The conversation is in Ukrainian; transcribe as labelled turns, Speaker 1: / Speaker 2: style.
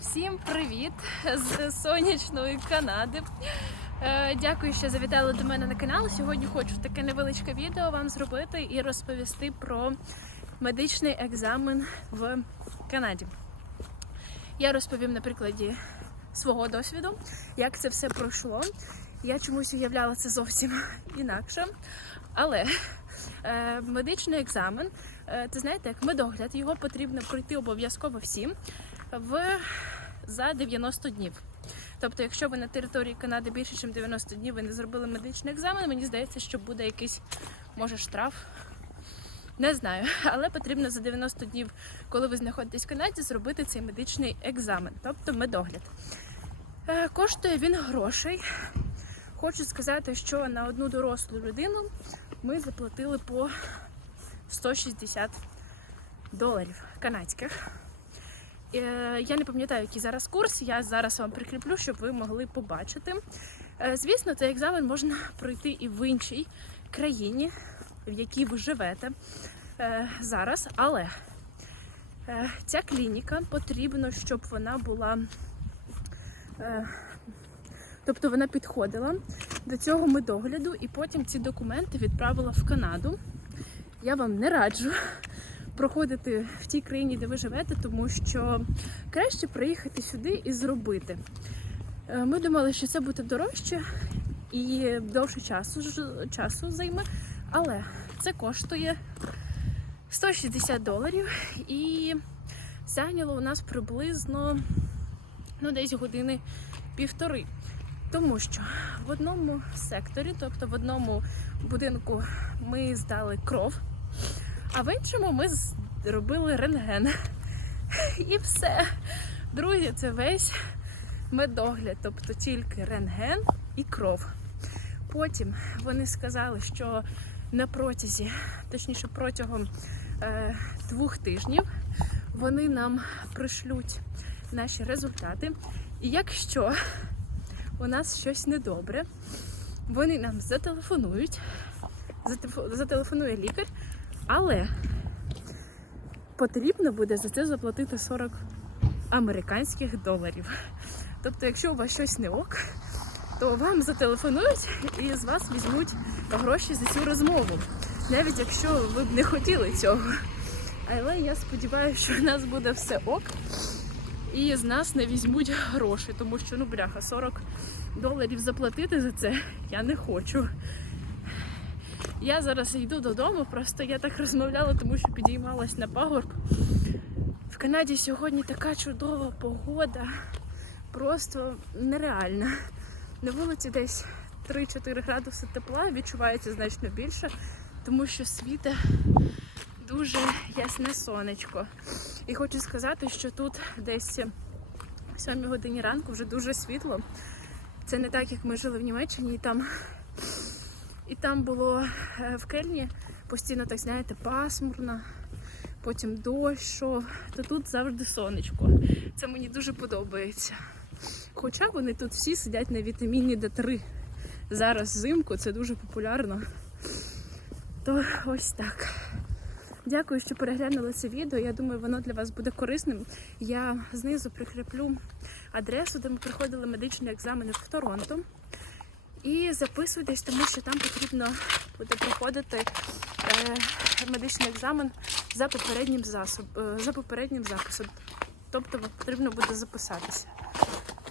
Speaker 1: Всім привіт з сонячної Канади. Е, Дякую, що завітали до мене на канал. Сьогодні хочу таке невеличке відео вам зробити і розповісти про медичний екзамен в Канаді. Я розповім на прикладі свого досвіду, як це все пройшло. Я чомусь уявляла це зовсім інакше. Але е, медичний екзамен, е, це знаєте, як медогляд, його потрібно пройти обов'язково всім в за 90 днів. Тобто, якщо ви на території Канади більше, ніж 90 днів, ви не зробили медичний екзамен, мені здається, що буде якийсь, може, штраф. Не знаю, але потрібно за 90 днів, коли ви знаходитесь в Канаді, зробити цей медичний екзамен, тобто медогляд. Е, Коштує він грошей. Хочу сказати, що на одну дорослу людину ми заплатили по 160 доларів канадських. Е, Я не пам'ятаю, який зараз курс. Я зараз вам прикріплю, щоб ви могли побачити. Е, Звісно, цей екзамен можна пройти і в іншій країні, в якій ви живете е, зараз, але ця клініка потрібно, щоб вона була. Тобто вона підходила до цього медогляду і потім ці документи відправила в Канаду. Я вам не раджу проходити в тій країні, де ви живете, тому що краще приїхати сюди і зробити. Е, Ми думали, що це буде дорожче і довше часу, часу займе, але це коштує 160 доларів і зайняло у нас приблизно ну, десь години півтори. Тому що в одному секторі, тобто в одному будинку, ми здали кров, а в іншому ми зробили рентген. І все. Друзі, це весь медогляд, тобто тільки рентген і кров. Потім вони сказали, що на протязі, точніше протягом е, двох тижнів, вони нам пришлють наші результати. І якщо у нас щось недобре, вони нам зателефонують, зателефонує лікар, але потрібно буде за це заплатити 40 американських доларів. Тобто, якщо у вас щось не ок, то вам зателефонують і з вас візьмуть гроші за цю розмову, навіть якщо ви б не хотіли цього. Але я сподіваюся, що у нас буде все ок, і з нас не візьмуть гроші, тому що ну бляха, 40 доларів заплатити за це я не хочу. Я зараз йду додому, просто я так розмовляла, тому що підіймалась на пагорб. В Канаді сьогодні така чудова погода, просто нереальна. На вулиці десь 3-4 градуси тепла, відчувається значно більше, тому що світе дуже ясне сонечко. І хочу сказати, що тут десь о 7 годині ранку вже дуже світло. Це не так, як ми жили в Німеччині, і там, і там було е, в Кельні постійно, так знаєте, пасмурно, потім дощ йшов, то тут завжди сонечко. Це мені дуже подобається. Хоча вони тут всі сидять на вітаміні Д3. Зараз взимку це дуже популярно. То ось так. Дякую, що переглянули це відео. Я думаю, воно для вас буде корисним. Я знизу прикріплю адресу, де ми проходили медичні екзамени в Торонто. І записуйтесь, тому що там потрібно буде проходити е, медичний екзамен за попереднім засоб, е, за попереднім записом. Тобто потрібно буде записатися.